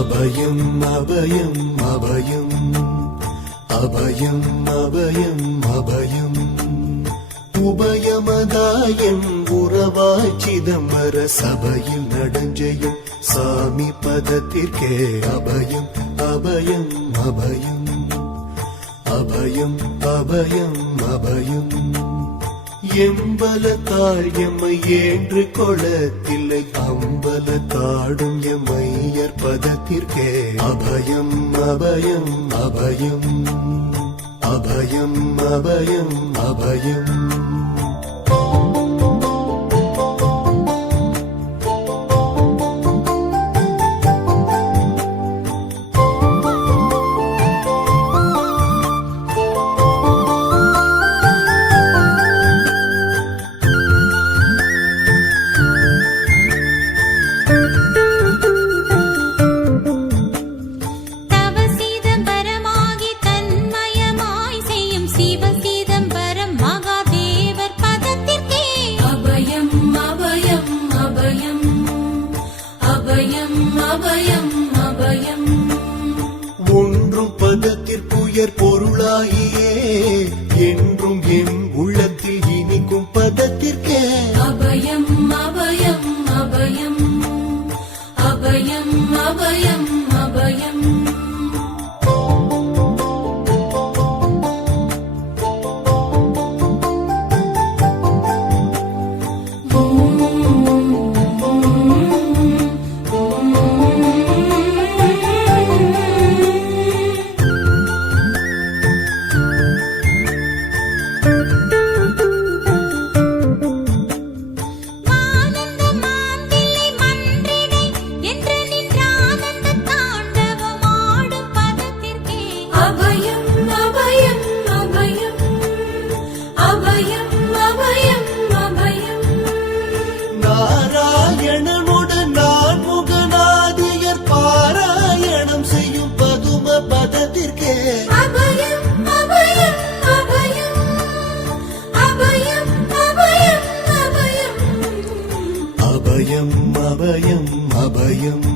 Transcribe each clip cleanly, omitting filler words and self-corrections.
அபயம் அபயம் அபயம் அபயம் அபயம் அபயம் உபயமதாயம் உறவாய் சிதம்பர சபையில் நடஞ்செய்யும் சாமி பதத்திற்கே அபயம் அபயம் அபயம் அபயம் அபயம் அபயம் எம்பலத்தாள் எம்மை ஏன்று கொளத்தில்லை அம்பலத்தாடும் எம்மையர் பதத்திற்கே அபயம் அபயம் அபயம் அபயம் அபயம் அபயம் ஒன்றும் பதத்திற்குயர் பொருளாகியே என்றும் என் உள்ளத்தில் இனிக்கும் பதத்திற்கே அபயம் அபயம் அபயம் அபயம் அபயம் அபயம் நாராயணனுடன் நான் முகநாதியர் பாராயணம் செய்யும் பதும பதத்திற்கே அபயம் அபயம் அபயம் அபயம் அபயம் அபயம் அபயம் அபயம் அபயம்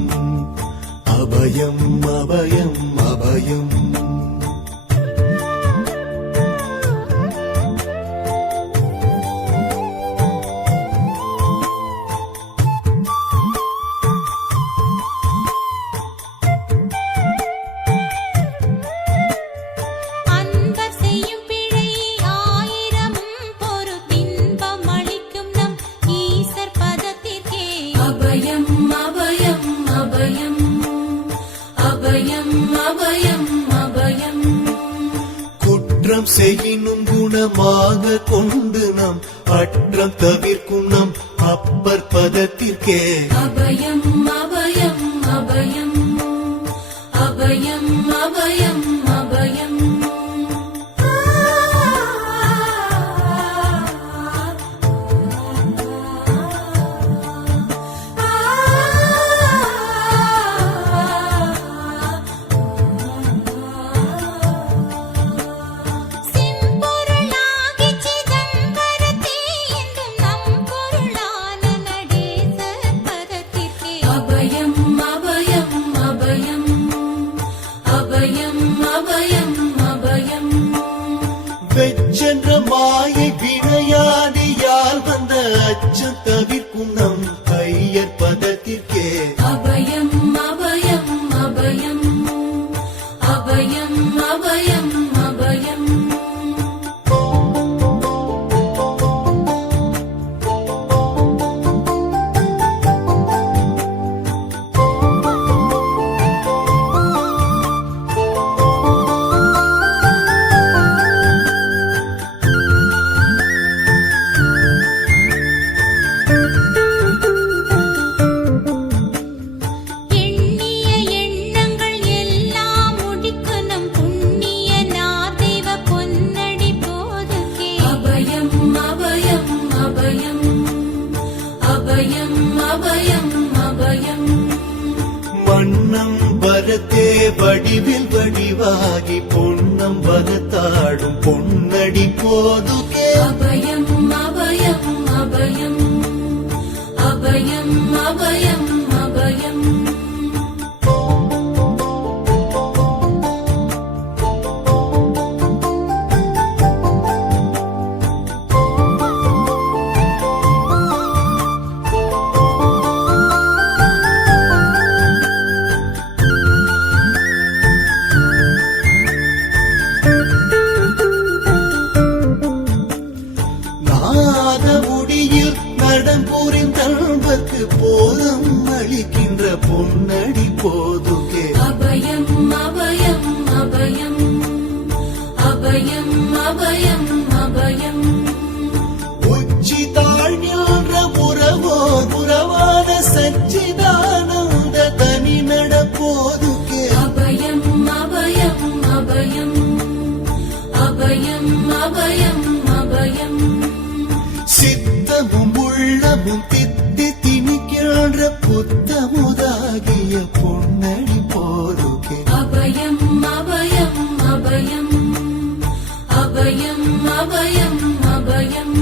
அபயம் அபயம் அபயம் குற்றம் செய்யினும் குணமாக கொண்டு நம் அற்றம் தவிர்க்கும் நம் அப்பர் பதத்திற்கே அபயம் அபயம் அபயம் அபயம் அபயம் அபயம் வெச்சென்ற மாயை வினையாதியால் வந்த அச்சம் தவிர்க்கும் நம் ஐயர் பதத்திற்கே அபயம் அபயம் அபயம் அபயம் அபயம் அபயம் மன்னம் வரத்தே வடிவில் வடிவாகி பொன்னம் வரத்தாடும் பொன்னடி போதுகே அபயம் அபயம் அபயம் அபயம் அபயம் அபயம் நாத முடியில் நடம் புரிந்தல்வர்க்கு போதம் அளிக்கின்ற பொன்னடி போதுகே அபயம் அபயம் அபயம் அபயம் அபயம் அபயம் உச்சி தாழ்நின்ற உறவோர் உறவான சச்சிதானந்த தனி நடப்போதுகே அபயம் அபயம் அபயம் அபயம் அபயம் அபயம் சித்தமும் உள்ளமும் தித்தி திணிக்கின்ற புத்தமுதாகிய பொன்னடி போதுகே அபயம் அபயம் அபயம் அபயம் அபயம் அபயம்